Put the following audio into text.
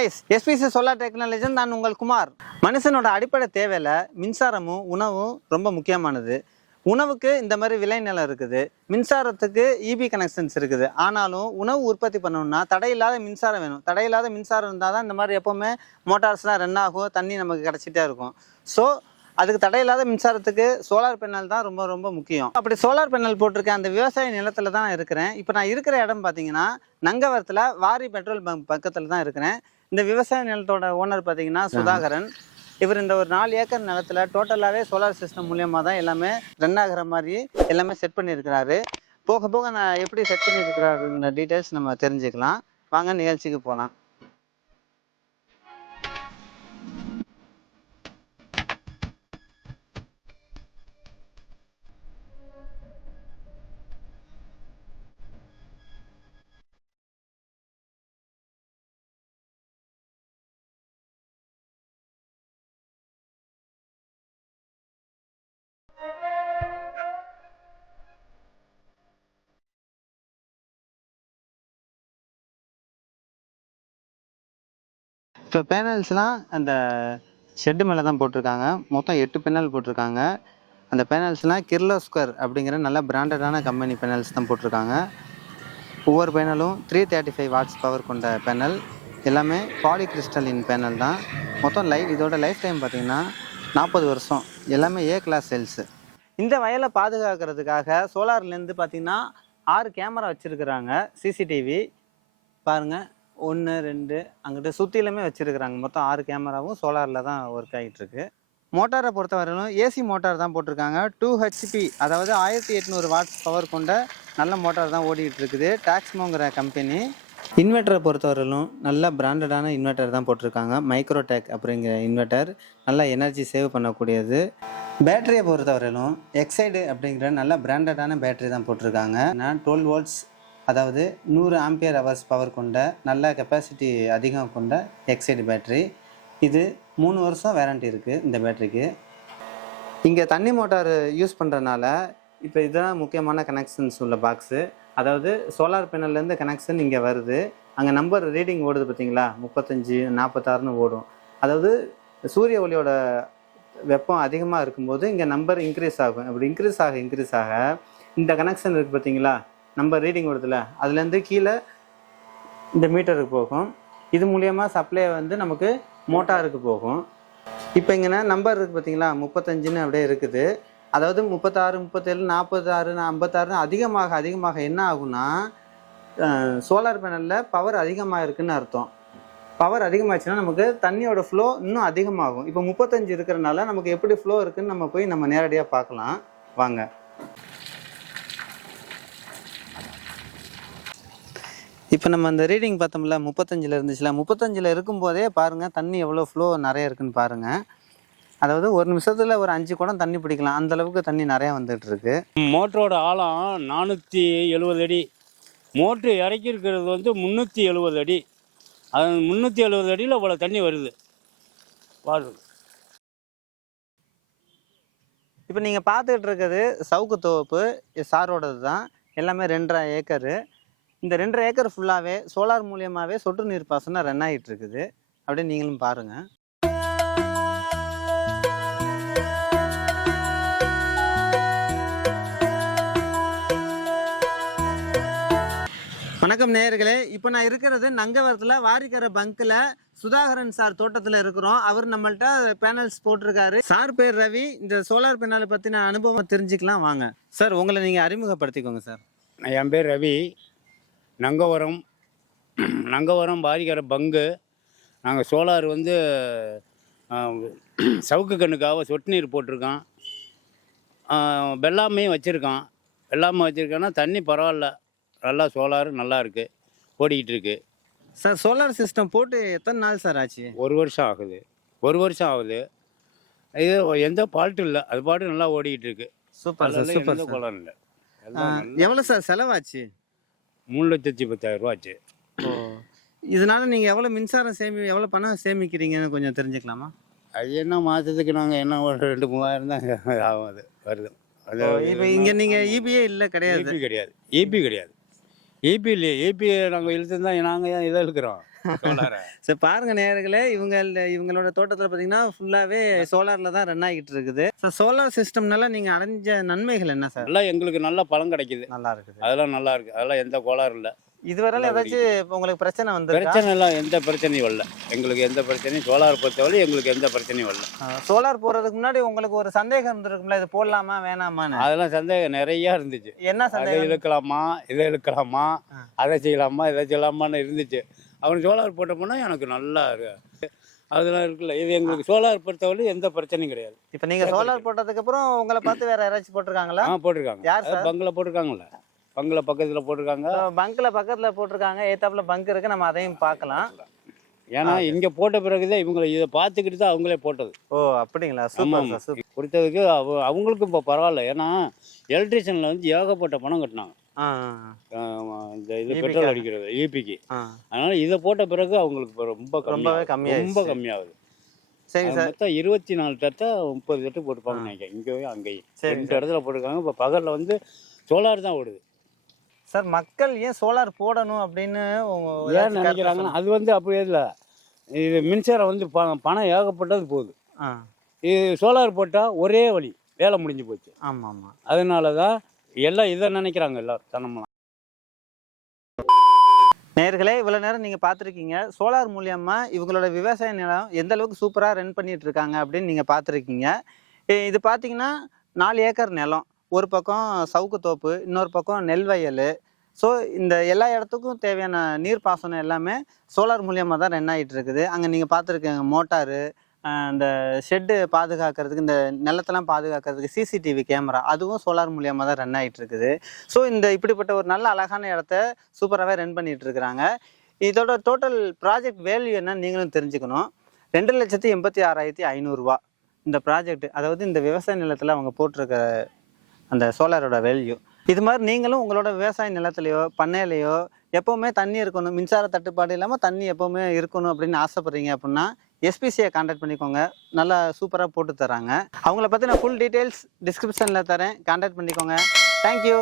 Guys, SPC solar technology, நான் உங்கள் குமார். மனுஷனோட அடிப்படை தேவையில மின்சாரமும் உணவும் ரொம்ப முக்கியமானது. உணவுக்கு இந்த மாதிரி விளைநிலம் இருக்குது, மின்சாரத்துக்கு இபி கனெக்ஷன்ஸ் இருக்குது. ஆனாலும் உணவு உற்பத்தி பண்ணணும்னா தடையில்லாத மின்சாரம் வேணும். தடையில்லாத மின்சாரம் இருந்தால் தான் இந்த மாதிரி எப்போவுமே மோட்டார்ஸ்லாம் ரன் ஆகும், தண்ணி நமக்கு கிடச்சிட்டே இருக்கும். ஸோ அதுக்கு தடையில்லாத மின்சாரத்துக்கு சோலார் பேனல் தான் ரொம்ப ரொம்ப முக்கியம். அப்படி சோலார் பேனல் போட்டிருக்கேன் அந்த விவசாய நிலத்தில் தான் இருக்கிறேன். இப்போ நான் இருக்கிற இடம் பார்த்தீங்கன்னா நங்கவரத்தில் வாரி பெட்ரோல் பங்க் பக்கத்தில் தான் இருக்கிறேன். இந்த விவசாய நிலத்தோட ஓனர் பார்த்தீங்கன்னா சுதாகரன். இவர் இந்த ஒரு 4 ஏக்கர் நிலத்தில் டோட்டலாகவே சோலார் சிஸ்டம் மூலியமாக தான் எல்லாமே ரன் ஆகிற மாதிரி எல்லாமே செட் பண்ணியிருக்கிறாரு. போக போக நான் எப்படி செட் பண்ணியிருக்கிறாருங்கிற டீட்டெயில்ஸ் நம்ம தெரிஞ்சுக்கலாம். வாங்க நிகழ்ச்சிக்கு போகலாம். இப்போ பேனல்ஸ்லாம் அந்த ஷெட்டு மேலே தான் போட்டிருக்காங்க. மொத்தம் 8 பேனல் போட்டிருக்காங்க. அந்த பேனல்ஸ்லாம் கிர்லோஸ்கர் அப்படிங்கிற நல்ல பிராண்டடான கம்பெனி பேனல்ஸ் தான் போட்டிருக்காங்க. ஒவ்வொரு பேனலும் 335 வாட்ஸ் பவர் கொண்ட பேனல். எல்லாமே பாலி கிறிஸ்டலின் பேனல் தான். மொத்தம் இதோட லைஃப் டைம் பார்த்திங்கன்னா 40 வருஷம். எல்லாமே ஏ கிளாஸ் செல்ஸு. இந்த வயலை பாதுகாக்கிறதுக்காக சோலார்லேருந்து பார்த்திங்கன்னா 6 கேமரா வச்சுருக்குறாங்க. சிசிடிவி பாருங்கள், 1 2 அங்கிட்ட சுற்றிலுமே வச்சுருக்குறாங்க. மொத்தம் 6 கேமராவும் சோலாரில் தான் ஒர்க் ஆகிட்டுருக்கு. மோட்டாரை பொறுத்தவரையிலும் ஏசி மோட்டார் தான் போட்டிருக்காங்க. 2 ஹெச்பி, அதாவது 1800 வாட்ஸ் பவர் கொண்ட நல்ல மோட்டார் தான் ஓடிட்டு இருக்குது. டாக்ஸ்மோங்கிற கம்பெனி. இன்வெர்ட்டரை பொறுத்தவரையிலும் நல்ல பிராண்டடான இன்வெர்ட்டர் தான் போட்டிருக்காங்க. மைக்ரோடெக் அப்படிங்கிற இன்வெர்ட்டர் நல்லா எனர்ஜி சேவ் பண்ணக்கூடியது. பேட்டரியை பொறுத்தவரையிலும் எக்ஸைடு அப்படிங்கிற நல்ல பிராண்டடான பேட்டரி தான் போட்டிருக்காங்க. 12 வோல்ட்ஸ், அதாவது 100 ஆம்பியர் ஹவர்ஸ் பவர் கொண்ட நல்ல கெப்பாசிட்டி அதிகம் கொண்ட எக்ஸைடு பேட்டரி. இது 3 வருஷம் வேரண்டி இருக்குது இந்த பேட்டரிக்கு. இங்கே தண்ணி மோட்டார் யூஸ் பண்ணுறதுனால இப்போ இதுதான் முக்கியமான கனெக்ஷன்ஸ் உள்ள பாக்ஸு. அதாவது சோலார் பேனல்லேருந்து கனெக்ஷன் இங்கே வருது. அங்கே நம்பர் ரீடிங் ஓடுது பார்த்தீங்களா, 35 46ன்னு ஓடும். அதாவது சூரிய ஒளியோட வெப்பம் அதிகமாக இருக்கும்போது இங்கே நம்பர் இன்க்ரீஸ் ஆகும். அப்படி இன்க்ரீஸ் ஆக இந்த கனெக்ஷன் இருக்குது பார்த்தீங்களா, நம்பர் ரீடிங் வருதுல, அதுலேருந்து கீழே இந்த மீட்டருக்கு போகும். இது மூலியமாக சப்ளை வந்து நமக்கு மோட்டாருக்கு போகும். இப்போ இங்கே நம்பர் இருக்குது பார்த்தீங்களா, 35ன்னு அப்படியே இருக்குது. அதாவது 36 37 46 56 அதிகமாக என்ன ஆகும்னா சோலார் பேனலில் பவர் அதிகமாக இருக்குதுன்னு அர்த்தம். பவர் அதிகமாச்சுன்னா நமக்கு தண்ணியோட ஃப்ளோ இன்னும் அதிகமாகும். இப்போ 35 இருக்கிறனால நமக்கு எப்படி ஃப்ளோ இருக்குதுன்னு நம்ம போய் நம்ம நேரடியாக பார்க்கலாம் வாங்க. இப்போ நம்ம அந்த ரீடிங் பார்த்தோம்ல, 35ல் இருந்துச்சுல, 35ல் இருக்கும்போதே பாருங்கள் தண்ணி எவ்வளோ ஃப்ளோ நிறைய இருக்குன்னு பாருங்கள். அதாவது ஒரு நிமிஷத்தில் ஒரு 5 குடம் தண்ணி பிடிக்கலாம், அந்தளவுக்கு தண்ணி நிறையா வந்துட்டுருக்கு. மோட்டரோட ஆழம் 470 அடி. மோட்ரு இறக்கி இருக்கிறது வந்து 370 அடி. அது 370 அடியில் இவ்வளோ தண்ணி வருது பாருங்க. இப்போ நீங்கள் பார்த்துக்கிட்டு இருக்கிறது சவுக்கு தோப்பு சாரோடது தான். எல்லாமே 2.5 ஏக்கரு. இந்த 2.5 ஏக்கர் ஃபுல்லாகவே சோலார் மூலியமாகவே சொட்டு நீர் பாசனம் ரன் ஆகிட்டு இருக்குது. அப்படியே நீங்களும் பாருங்கள். வணக்கம் நேயர்களே, இப்போ நான் இருக்கிறது நங்கவரத்தில் வாரிக்கரை பங்கில் சுதாகரன் சார் தோட்டத்தில் இருக்கிறோம். அவர் நம்மள்ட்ட பேனல்ஸ் போட்டிருக்காரு. சார் பேர் ரவி. இந்த சோலார் பேனலை பற்றின அனுபவம் தெரிஞ்சுக்கலாம் வாங்க. சார், உங்களை நீங்கள் அறிமுகப்படுத்திக்கோங்க சார். என் பேர் ரவி. நங்கவரம் வாரிக்கரை பங்கு. நாங்கள் சோலார் வந்து சவுக்கு கண்ணுக்காக சொட்டு நீர் போட்டிருக்கோம். வெள்ளாமையும் வச்சுருக்கோம். வெள்ளாமை வச்சுருக்கோன்னா தண்ணி பரவாயில்ல, நல்லா சோலார் நல்லா இருக்குது, ஓடிக்கிட்டு இருக்கு. சார், சோலார் சிஸ்டம் போட்டு எத்தனை நாள் சார் ஆச்சு? 1 வருஷம் ஆகுது. 1 வருஷம் ஆகுது. இது எந்த ஃபால்ட்டும் இல்லை, அது பாட்டு நல்லா ஓடிக்கிட்டு இருக்கு. Super sir, super sir. குளம் இல்லை. எவ்வளோ சார் செலவாச்சு? 3,10,000 ஆச்சு. ஓ, இதனால நீங்கள் எவ்வளோ மின்சாரம் எவ்வளோ பணம் சேமிக்கிறீங்கன்னு கொஞ்சம் தெரிஞ்சுக்கலாமா? அது என்ன மாதத்துக்கு நாங்கள் என்ன ஒரு 2-3 தான் ஆகும். அது வருது. அது இப்போ இங்கே நீங்கள் இபியே இல்லை? கிடையாது. இபி கிடையாது. இபி இல்லையே. இபி நாங்கள் இழுத்துருந்தா நாங்கள் ஏன் இதை இருக்கிறோம். சோலாரை. சரி பாருங்க நேயர்களே, இவங்களோட தோட்டத்தில் பார்த்தீங்கன்னா ஃபுல்லாகவே சோலாரில் தான் ரன் ஆகிட்டு இருக்குது. சார் சோலார் சிஸ்டம்னால நீங்கள் அடைஞ்ச நன்மைகள் என்ன சார்? நல்லா எங்களுக்கு நல்ல பலன் கிடைக்குது. நல்லா இருக்குது. அதெல்லாம் நல்லா இருக்கு. அதெல்லாம் எந்த கோளாறும் இல்லை. இதுவரையில நல்லா ஏதாச்சும் இப்போ உங்களுக்கு பிரச்சனை வந்திருக்கா? பிரச்சனை எல்லாம் எந்த பிரச்சனையும் வரல. எங்களுக்கு எந்த பிரச்சனையும் சோலார் பொறுத்தவரை எங்களுக்கு எந்த பிரச்சனையும் வரல. சோலார் போடுறதுக்கு முன்னாடி உங்களுக்கு ஒரு சந்தேகம் இருந்திருக்கும்ல, இது போடலாமா வேணாமான்னு? அதெல்லாம் சந்தேகம் நிறைய இருந்துச்சு. என்ன அதை சந்தேகம்? இழுக்கலாமா, இதை இழுக்கலாமா, அதை செய்யலாமா, இதை செய்யலாமான்னு இருந்துச்சு. அவன் சோலார் போட்டோம்னா எனக்கு நல்லா இருக்கு. அதெல்லாம் இருக்குல்ல. இது எங்களுக்கு சோலார் பொறுத்தவரை எந்த பிரச்சனையும் கிடையாது. இப்போ நீங்க சோலார் போட்டதுக்கு அப்புறம் உங்களை பார்த்து வேற யாராச்சும் போட்டிருக்காங்களா? போட்டிருக்காங்க. யார் சார்? பங்கில் போட்டிருக்காங்கல்ல, பங்கில் பக்கத்தில் போட்டிருக்காங்க. பங்க்ல பக்கத்துல போட்டிருக்காங்க, ஏத்தாப்புல பங்க் இருக்கு, நம்ம அதையும் பார்க்கலாம். ஏன்னா இங்கே போட்ட பிறகுதான் இவங்களை இதை பார்த்துக்கிட்டு தான் அவங்களே போட்டது. ஓ அப்படிங்களா? Super sir, super. கொடுத்ததுக்கு அவங்களுக்கும் இப்போ பரவாயில்ல. ஏன்னா எலக்ட்ரிஷியனில் வந்து ஏகப்பட்ட பணம் கட்டினாங்க. இந்த இது பெட்ரோல் அடிக்கிறது ஈபிக்கு. அதனால இதை போட்ட பிறகு அவங்களுக்கு இப்போ ரொம்ப கம்மியாகுது. சரி சார். மொத்தம் 24 தட்டை 30 தட்டு போட்டுப்பாங்கன்னு நினைக்கிறேன். இங்கேயும் அங்கேயும் 2 இடத்துல போட்டிருக்காங்க. இப்போ பகலில் வந்து சோலார் தான் ஓடுது. சார் மக்கள் ஏன் சோலார் போடணும் அப்படின்னு ஏன் நினைக்கிறாங்கன்னா அது வந்து அப்படியே இல்லை. இது மின்சாரம் வந்து பணம் ஏகப்பட்டது போகுது. இது சோலார் போட்டால் ஒரே வழி வேலை முடிஞ்சு போச்சு. ஆமாம் ஆமாம். அதனால தான் எல்லாம் இதை நினைக்கிறாங்க எல்லாரும் தனமெல்லாம். நேயர்களே, இவ்வளோ நேரம் நீங்கள் பார்த்துருக்கீங்க சோலார் மூலியமாக இவங்களோட விவசாய நிலம் எந்த அளவுக்கு சூப்பராக ரன் பண்ணிட்டு இருக்காங்க அப்படின்னு நீங்கள் பார்த்துருக்கீங்க. இது பார்த்தீங்கன்னா 4 ஏக்கர் நிலம், ஒரு பக்கம் சவுக்கு தோப்பு, இன்னொரு பக்கம் நெல் வயல். ஸோ இந்த எல்லா இடத்துக்கும் தேவையான நீர் பாசனம் எல்லாமே சோலார் மூலியமாக தான் ரன் ஆகிட்டு இருக்குது. அங்கே நீங்கள் பார்த்துருக்கீங்க மோட்டாரு, இந்த ஷெட்டு பாதுகாக்கிறதுக்கு, இந்த நிலத்தெல்லாம் பாதுகாக்கிறதுக்கு சிசிடிவி கேமரா, அதுவும் சோலார் மூலியமாக தான் ரன் ஆகிட்டு இருக்குது. ஸோ இப்படிப்பட்ட ஒரு நல்ல அழகான இடத்த சூப்பராகவே ரன் பண்ணிட்டு இருக்கிறாங்க. இதோட டோட்டல் ப்ராஜெக்ட் வேல்யூ என்னன்னு நீங்களும் தெரிஞ்சுக்கணும். 2,86,500 ரூபா இந்த ப்ராஜெக்ட். அதாவது இந்த விவசாய நிலத்தில் அவங்க போட்டிருக்க அந்த சோலாரோட வேல்யூ. இது மாதிரி நீங்களும் உங்களோட விவசாய நிலத்துலையோ பண்ணையிலையோ எப்போவுமே தண்ணி இருக்கணும், மின்சார தட்டுப்பாடு இல்லாமல் தண்ணி எப்போவுமே இருக்கணும் அப்படின்னு ஆசைப்பட்றீங்க அப்படின்னா எஸ்பிசியை கான்டாக்ட் பண்ணிக்கோங்க. நல்லா சூப்பராக போட்டு தராங்க. அவங்கள பற்றி நான் ஃபுல் டீட்டெயில்ஸ் டிஸ்கிரிப்ஷனில் தரேன், கான்டாக்ட் பண்ணிக்கோங்க. தேங்க்யூ.